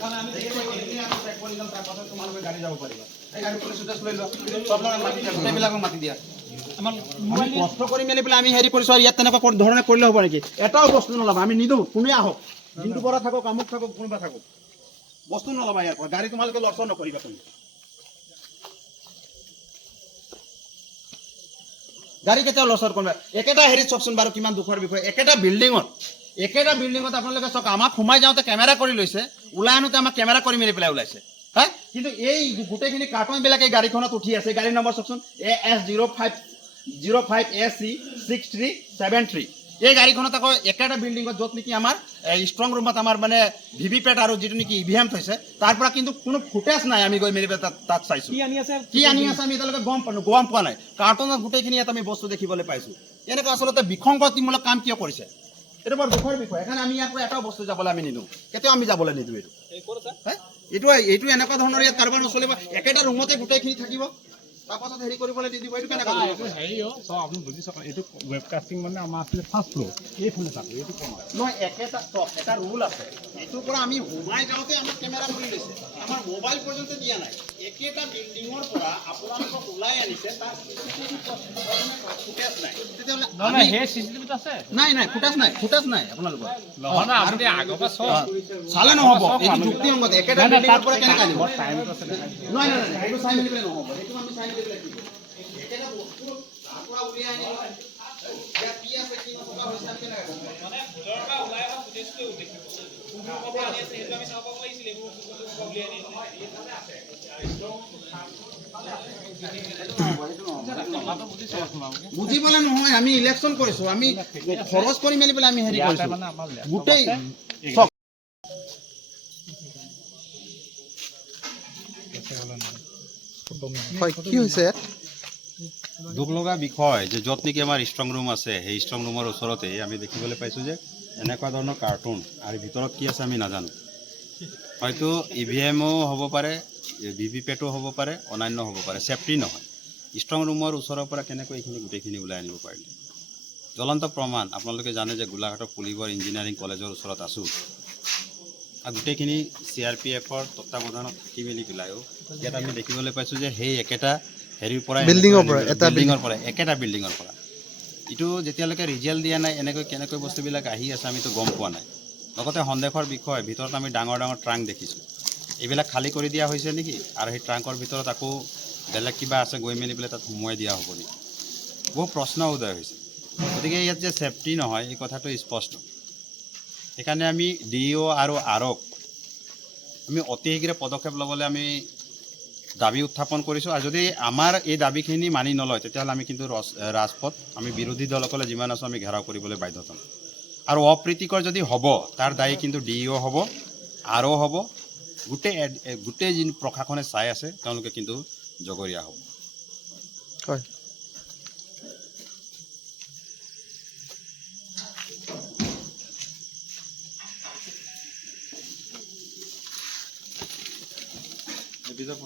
কাৰণ আমি চেক কৰি যাম, তাৰ পাছত তোমালোকে গাড়ী যাব পাৰিবা। এই গাড়ী পুলিচ উদ্দেশ্য লৈ লোৱা, আপোনালোকে মাতি দিয়া, গোটেইবিলাকক মাতি দিয়া। আমি কষ্ট কৰি মেলি পেলাই আমি হেৰি কৰিছোঁ, আৰু ইয়াত তেনেকুৱা ধৰণে কৰিলে হ'ব নেকি? এটাও বস্তু নল'বা, আমি নিদিওঁ, কোনে আহক, দিনটো পৰা থাকক, আমুক থাকক, কোনোবা থাকক, বস্তু নল'বা ইয়াৰ পৰা। গাড়ী তোমালোকে লৰচৰ নকৰিবা তুমি। গাড়ী কেতিয়াও লৰচৰ কৰিবা। একেটা হেৰিত চাওকচোন বাৰু কিমান দুখৰ বিষয়। একেটা বিল্ডিঙত আপোনালোকে চাওক, আমাক সোমাই যাওঁতে কেমেৰা কৰি লৈছে, ওলাই আনোতে আমাক কেমেৰা কৰি মেলি পেলাই ওলাইছে। হা? কিন্তু এই গোটেইখিনি কাৰ্টনবিলাক এই গাড়ীখনত উঠি আছে। গাড়ীৰ নম্বৰ চাওকচোন, AS05AC6373। এই গাড়ীখনত আকৌ একেটা বিল্ডিঙত য'ত নেকি আমাৰ ষ্ট্ৰং ৰুমত আমাৰ মানে ভিভিপেট আৰু যিটো নেকি EVM থৈছে, তাৰ পৰা কিন্তু কোনো ফুটেজ নাই। আমি গৈ মেলি তাত চাইছোঁ কি আনি আছে আমি এতিয়ালৈকে গম পোৱা নাই। কাৰ্টনত গোটেইখিনি ইয়াত আমি বস্তু দেখিবলৈ পাইছোঁ। এনেকুৱা আচলতে বিসংগতিমূলক কাম কিয় কৰিছে? এইটো বৰ দুখৰ বিষয়। সেইকাৰণে আমি ইয়াৰ পৰা এটাও বস্তু যাবলৈ আমি নিদিওঁ, কেতিয়াও আমি যাবলৈ নিদিওঁ। এইটো এনেকুৱা ধৰণৰ ইয়াত কাৰোবাৰ নচলিব। একেটা ৰুমতে গোটেইখিনি থাকিব, তাৰপাছত হেৰি কৰিবলৈ দি দিব। এইটো কেনেকুৱা হেৰি আপুনি বুজি চাওক, এইটো ৱেবকাষ্টিং মানে আমাৰ আছিলে ফাৰ্ষ্ট ফ্ল'ৰ, এইফালে থাকো, এইটো নহয়। এটা ৰুল আছে, এইটোৰ পৰা আমি সোমাই যাওঁতে আমাক কেমেৰা কৰি লৈছে, আমাৰ মোবাইল পৰ্যন্ত দিয়া নাই। একেটা বিল্ডিঙৰ পৰা আপোনালোকক ওলাই আনিছে, তাৰ ফুটেজ নাই। তেতিয়াহ'লে নাই, ফুটেজ নাই আপোনালোকৰ। চালে নহ'ব, এইটো যুক্তিসংগত। একেটা বিল্ডিঙৰ পৰা কেনেকৈ আনিব? নহয়, সেইটো চাই মেলি নহ'ব। সেইটো আমি চাই মেলি লাগিব। একেটা বস্তু তাৰ পৰা উলিয়াই আনিব, ইয়াত কি আছে কি নথকা হৈছে আমি কেনেকৈ গম পাম? বুজিবলৈ নহয়, আমি ইলেকশ্যন কৰিছোঁ, আমি খৰচ কৰি মেলি পেলাই আমি হেৰি কৰিছোঁ গোটেই। কি হৈছে? দুখ লগা বিষয় যে য'ত নেকি আমাৰ ষ্ট্ৰং ৰুম আছে, সেই ষ্ট্ৰং ৰুমৰ ওচৰতে আমি দেখিবলৈ পাইছোঁ যে এনেকুৱা ধৰণৰ কাৰ্টুন, আৰু ভিতৰত কি আছে আমি নাজানো। হয়তো EVMও হ'ব পাৰে, ভিভিপেটো হ'ব পাৰে, অন্যান্য হ'ব পাৰে, ছেফটি নহয়। ষ্ট্ৰং ৰুমৰ ওচৰৰ পৰা কেনেকৈ এইখিনি গোটেইখিনি ওলাই আনিব পাৰিলে? জ্বলন্ত প্ৰমাণ। আপোনালোকে জানে যে গোলাঘাটৰ পুলিবৰ ইঞ্জিনিয়াৰিং কলেজৰ ওচৰত আছোঁ, আৰু গোটেইখিনি CRPFৰ তত্ত্বাৱধানত থাকি মেলি পেলাইও ইয়াত আমি দেখিবলৈ পাইছোঁ যে সেই একেটা হেৰিৰ পৰা একেটা বিল্ডিঙৰ পৰা এইটো যেতিয়ালৈকে ৰিজাল্ট দিয়া নাই, কেনেকৈ বস্তুবিলাক আহি আছে আমিতো গম পোৱা নাই। লগতে সন্দেহৰ বিষয়, ভিতৰত আমি ডাঙৰ ডাঙৰ ট্ৰাংক দেখিছোঁ। এইবিলাক খালী কৰি দিয়া হৈছে নেকি? আৰু সেই ট্ৰাংকৰ ভিতৰত আকৌ বেলেগ কিবা আছে, গৈ মেলি পেলাই তাত সোমোৱাই দিয়া হ'ব নেকি? বহু প্ৰশ্ন উদয় হৈছে। গতিকে ইয়াত যে ছেফটি নহয় এই কথাটো স্পষ্ট। সেইকাৰণে আমি DO আৰু আৰক আমি অতি শীঘ্ৰে পদক্ষেপ ল'বলৈ আমি দাবী উত্থাপন কৰিছোঁ। আৰু যদি আমাৰ এই দাবীখিনি মানি নলয়, তেতিয়াহ'লে আমি কিন্তু ৰাজপথ, আমি বিৰোধী দলসকলে যিমান আছোঁ আমি ঘেৰাও কৰিবলৈ বাধ্য হ'ম। আৰু অপ্ৰীতিকৰ যদি হ'ব, তাৰ দায়ী কিন্তু DO হ'ব, আৰও হ'ব, গোটেই যি প্ৰশাসনে চাই আছে তেওঁলোকে কিন্তু জগৰীয়া হ'ব। হয়। These are